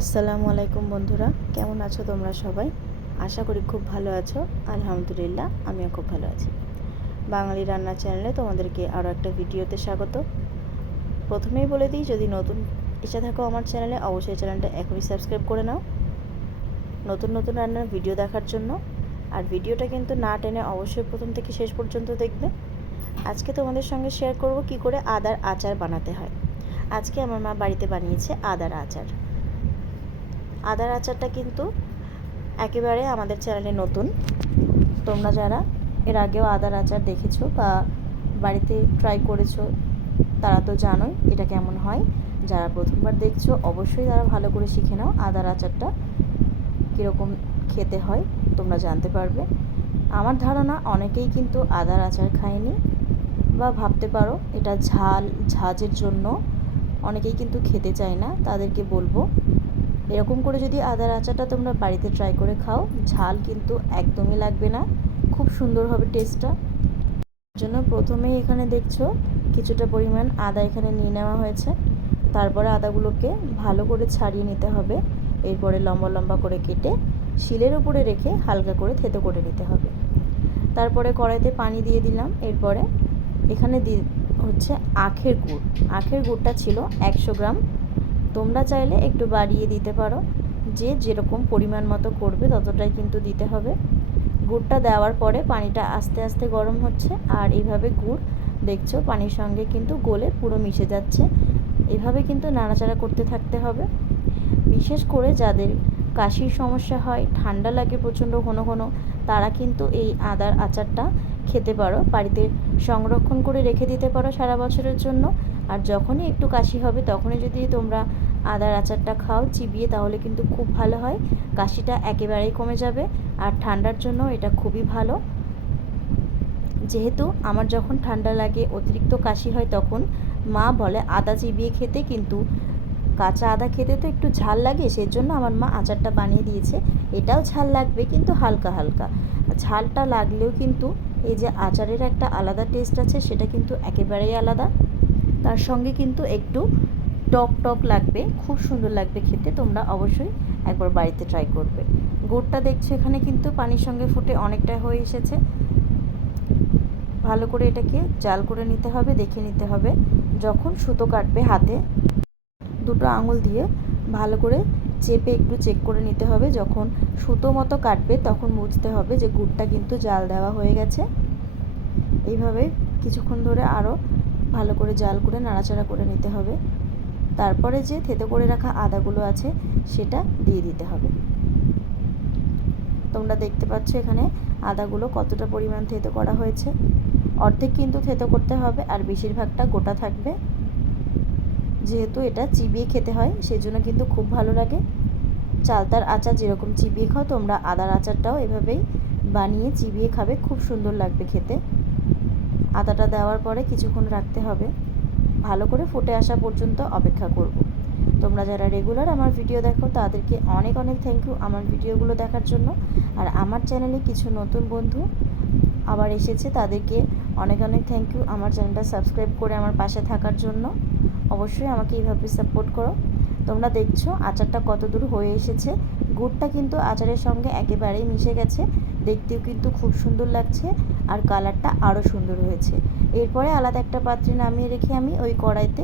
আসসালামু আলাইকুম বন্ধুরা, কেমন আছো তোমরা সবাই? আশা করি খুব ভালো আছো। আলহামদুলিল্লাহ, আমিও খুব ভালো আছি। বাঙালি রান্না চ্যানেলে তোমাদেরকে আরও একটা ভিডিওতে স্বাগত। প্রথমেই বলে দিই, যদি নতুন এসে থাকো আমার চ্যানেলে, অবশ্যই চ্যানেলটা এখনই সাবস্ক্রাইব করে নাও। নতুন নতুন রান্নার ভিডিও দেখার জন্য। আর ভিডিওটা কিন্তু না টেনে অবশ্যই প্রথম থেকে শেষ পর্যন্ত দেখবে। আজকে তোমাদের সঙ্গে শেয়ার করব কি করে আদার আচার বানাতে হয়। আজকে আমার মা বাড়িতে বানিয়েছে আদার আচার। আদার আচারটা কিন্তু একেবারে আমাদের চ্যানেলে নতুন। তোমরা যারা এর আগেও আদার আচার দেখেছ বা বাড়িতে ট্রাই করেছ, তারা তো জানোই এটা কেমন হয়। যারা প্রথমবার দেখছ, অবশ্যই তারা ভালো করে শিখে নাও আদার আচারটা কীরকম খেতে হয়, তোমরা জানতে পারবে। আমার ধারণা অনেকেই কিন্তু আদার আচার খায়নি বা ভাবতে পারো, এটা ঝাল, ঝাঁজের জন্য অনেকেই কিন্তু খেতে চায় না, তাদেরকে বলব। এরকম করে যদি আদার আচারটা তোমরা বাড়িতে ট্রাই করে খাও, ঝাল কিন্তু একদমই লাগবে না। খুব সুন্দর হবে টেস্টটা জন্য প্রথমেই এখানে দেখছ কিছুটা পরিমাণ আদা এখানে নিয়ে নেওয়া হয়েছে। তারপরে আদাগুলোকে ভালো করে ছাড়িয়ে নিতে হবে। এরপরে লম্বা লম্বা করে কেটে শিলের উপরে রেখে হালকা করে থেতো করে নিতে হবে। তারপরে কড়াইতে পানি দিয়ে দিলাম। এরপরে এখানে দি হচ্ছে আখের গুড়। আখের গুড়টা ছিল একশো গ্রাম। তোমরা চাইলে একটু বাড়িয়ে দিতে পারো। যে যেরকম পরিমাণ মতো করবে ততটাই কিন্তু দিতে হবে। গুড়টা দেওয়ার পরে পানিটা আস্তে আস্তে গরম হচ্ছে আর এইভাবে গুড় দেখছ পানির সঙ্গে কিন্তু গলে পুরো মিশে যাচ্ছে। এভাবে কিন্তু নাড়াচাড়া করতে থাকতে হবে। বিশেষ করে যাদের কাশির সমস্যা হয়, ঠান্ডা লাগে প্রচণ্ড ঘন ঘন তারা কিন্তু এই আদার আচারটা খেতে পারো, বাড়িতে সংরক্ষণ করে রেখে দিতে পারো সারা বছরের জন্য। আর যখনই একটু কাশি হবে, তখনই যদি তোমরা আদার আচারটা খাও, চিবিয়ে, তাহলে কিন্তু খুব ভালো হয়। কাশিটা একেবারেই কমে যাবে। আর ঠান্ডার জন্য এটা খুবই ভালো। যেহেতু আমার যখন ঠান্ডা লাগে, অতিরিক্ত কাশি হয়, তখন মা বলে আদা চিবিয়ে খেতে, কিন্তু কাঁচা আদা খেতে তো একটু ঝাল লাগে, সেজন্য আমার মা আচারটা বানিয়ে দিয়েছে। এটাও ঝাল লাগবে, কিন্তু হালকা হালকা। ঝালটা লাগলেও কিন্তু এই যে আচারের একটা আলাদা টেস্ট আছে, সেটা কিন্তু একেবারেই আলাদা। তার সঙ্গে কিন্তু একটু টক টক লাগবে, খুব সুন্দর লাগবে খেতে, তোমরা অবশ্যই একবার বাড়িতে ট্রাই করবে। গুড়টা দেখছ, এখানে কিন্তু পানির সঙ্গে ফুটে অনেকটা হয়ে এসেছে। ভালো করে এটাকে জাল করে নিতে হবে, দেখে নিতে হবে। যখন সুতো কাটবে হাতে দুটো আঙুল দিয়ে ভালো করে চেপে একটু চেক করে নিতে হবে। যখন সুতো মতো কাটবে তখন বুঝতে হবে যে গুড়টা কিন্তু জাল দেওয়া হয়ে গেছে। এইভাবে কিছুক্ষণ ধরে আরও ভালো করে জাল করে নাড়াচাড়া করে নিতে হবে। তারপরে যে থেতো করে রাখা আদাগুলো আছে সেটা দিয়ে দিতে হবে। তোমরা দেখতে পাচ্ছ এখানে আদাগুলো কতটা পরিমাণ থেতো করা হয়েছে। অর্ধেক কিন্তু থেতো করতে হবে আর বেশিরভাগটা গোটা থাকবে। যেহেতু এটা চিবিয়ে খেতে হয় সেই জন্য কিন্তু খুব ভালো লাগে। চালতার আচার যেরকম চিবিয়ে খাও, তোমরা আদার আচারটাও এভাবেই বানিয়ে চিবিয়ে খাবে, খুব সুন্দর লাগবে খেতে। আদাটা দেওয়ার পরে কিছুক্ষণ রাখতে হবে। ভালো করে ফুটে আসা পর্যন্ত অপেক্ষা করব। তোমরা যারা রেগুলার আমার ভিডিও দেখো, তাদেরকে অনেক অনেক থ্যাংক ইউ আমার ভিডিওগুলো দেখার জন্য। আর আমার চ্যানেলে কিছু নতুন বন্ধু আবার এসেছে, তাদেরকে অনেক অনেক থ্যাংক ইউ আমার চ্যানেলটা সাবস্ক্রাইব করে আমার পাশে থাকার জন্য। অবশ্যই আমাকে এইভাবে সাপোর্ট করো। তোমরা দেখছ আচারটা কত দূর হয়ে এসেছে। গুড়টা কিন্তু আচারের সঙ্গে একেবারেই মিশে গেছে। দেখতেও কিন্তু খুব সুন্দর লাগছে আর কালারটা আরও সুন্দর হয়েছে। এরপরে আলাদা একটা পাত্রে নামিয়ে রেখে আমি ওই কড়াইতে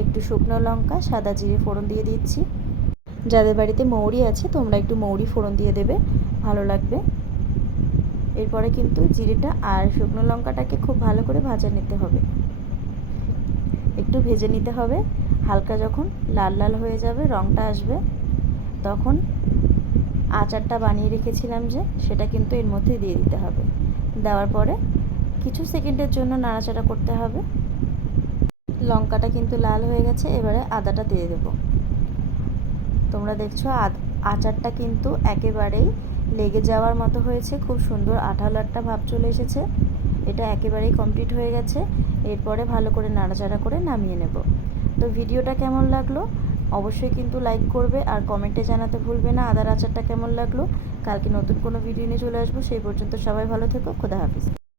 একটু শুকনো লঙ্কা, সাদা জিরে ফোড়ন দিয়ে দিচ্ছি। যাদের বাড়িতে মৌরি আছে, তোমরা একটু মৌরি ফোড়ন দিয়ে দেবে, ভালো লাগবে। এরপরে কিন্তু জিরেটা আর শুকনো লঙ্কাটাকে খুব ভালো করে ভাজা নিতে হবে। একটু ভেজে নিতে হবে। হালকা যখন লাল লাল হয়ে যাবে রঙটা আসবে, তখন আচারটা বানিয়ে রেখেছিলাম যে, সেটা কিন্তু এর মধ্যে দিয়ে দিতে হবে। দেওয়ার পরে কিছু সেকেন্ডের জন্য নাড়াচাড়া করতে হবে। লঙ্কাটা কিন্তু লাল হয়ে গেছে, এবারে আদাটা দিয়ে দেবো। তোমরা দেখছ আচারটা কিন্তু একেবারেই লেগে যাওয়ার মতো হয়েছে। খুব সুন্দর আঠালো একটা ভাব চলে এসেছে। এটা একেবারেই কমপ্লিট হয়ে গেছে। এরপরে ভালো করে নাড়াচাড়া করে নামিয়ে নেব। তো ভিডিওটা কেমন লাগল? অবশ্যই কিন্তু লাইক করবে আর কমেন্টে জানাতে ভুলবে না। আদার আচারটা কেমন লাগল? কালকে নতুন কোনো ভিডিও নিয়ে চলে আসব। সেই পর্যন্ত সবাই ভালো থেকো। খোদা হাফিজ।